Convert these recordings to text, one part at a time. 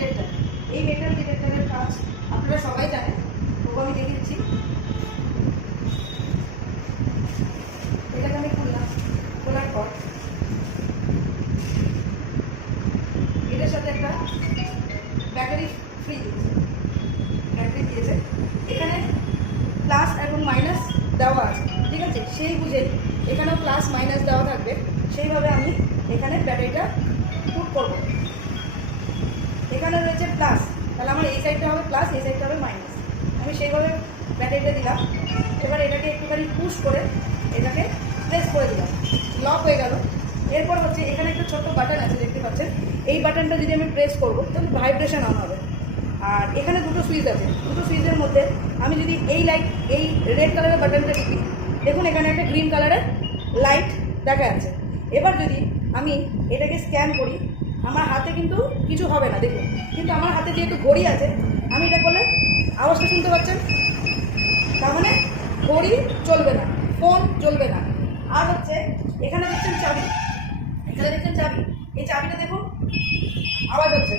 Detector. এই metal ডিটেক্টরের কাজ আপনারা সবাই জানেন, তবু আমি দেখিয়ে দিচ্ছি। এটাকে আমি খুললাম, খোলার পর এটার সাথে একটা ব্যাটারি ফ্রি দিয়েছে, ব্যাটারি দিয়েছে। এখানে প্লাস এবং মাইনাস দেওয়া আছে, ঠিক আছে? সেই বুঝে এখানেও প্লাস মাইনাস দেওয়া থাকবে, সেইভাবে আমি এখানে ব্যাটারিটা পুট করব। এখানে রয়েছে প্লাস, তাহলে আমার এই সাইডটা হবে প্লাস, এই সাইডটা হবে মাইনাস। আমি সেইভাবে ব্যাটারিটা দিলাম। এবার এটাকে একটুখানি পুশ করে এটাকে প্রেস করে দিলাম, লক হয়ে গেল। এরপর হচ্ছে এখানে একটা ছোট্ট বাটন আছে, দেখতে পাচ্ছেন। এই বাটনটা যদি আমি প্রেস করবো তাহলে ভাইব্রেশন অন হবে। আর এখানে দুটো সুইচ আছে, দুটো সুইচের মধ্যে আমি যদি এই লাইট, এই রেড কালারের বাটনটা টিপি, দেখুন এখানে একটা গ্রিন কালারের লাইট দেখা যাচ্ছে। এবার যদি আমি এটাকে স্ক্যান করি, আমার হাতে কিন্তু কিছু হবে না, দেখুন। কিন্তু আমার হাতে যেহেতু ঘড়ি আছে, আমি এটা করলে আওয়াজটা শুনতে পাচ্ছেন, তার মানে ঘড়ি চলবে না, ফোন চলবে না। আর হচ্ছে এখানে দেখছেন চাবি, এখানে দেখছেন চাবি, এই চাবিটা দেখুন আওয়াজ হচ্ছে।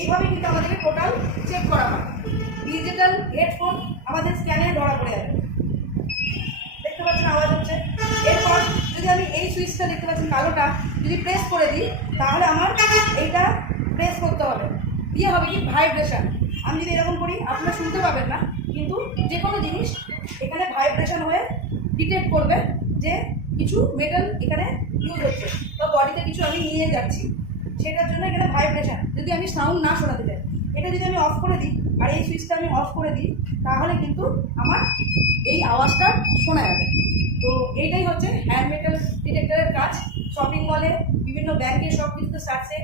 এইভাবে কিন্তু আমাদেরকে টোটাল চেক করা হয়। ডিজিটাল হেডফোন আমাদের স্ক্যানে ধরা পড়ে যাবে, দেখতে পাচ্ছেন আওয়াজ হচ্ছে। এরপর যদি আমি এই সুইচটা দেখতে পাচ্ছেন কালোটা যদি প্রেস করে দিই, তাহলে আমার এইটা প্রেস করতে হবে, দিয়ে হবে কি ভাইব্রেশন। আমি যদি এরকম করি আপনারা শুনতে পাবেন না, কিন্তু যে কোনো জিনিস এখানে ভাইব্রেশন হয়ে ডিটেক্ট করবে যে কিছু মেটাল এখানে ইউজ হচ্ছে, তো বডিতে কিছু আমি নিয়ে যাচ্ছি, সেটার জন্য এখানে ভাইব্রেশন। যদি আমি সাউন্ড না শোনাতে চাই, এটা যদি আমি অফ করে দিই আর এই সুইচটা আমি অফ করে দিই, তাহলে কিন্তু আমার এই আওয়াজটা শোনা যাবে। তো এইটাই হচ্ছে হ্যান্ড মেটাল ডিটেক্টরের কাজ। শপিং মলে, বিভিন্ন ব্যাংকে, সব কিছুতে সার্চে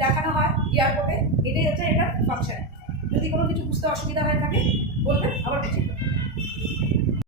দেখানো হয়, এয়ারপোর্টে। এটাই হচ্ছে এটার ফাংশন। যদি কোনো কিছু বুঝতে অসুবিধা হয়ে থাকে বলবেন।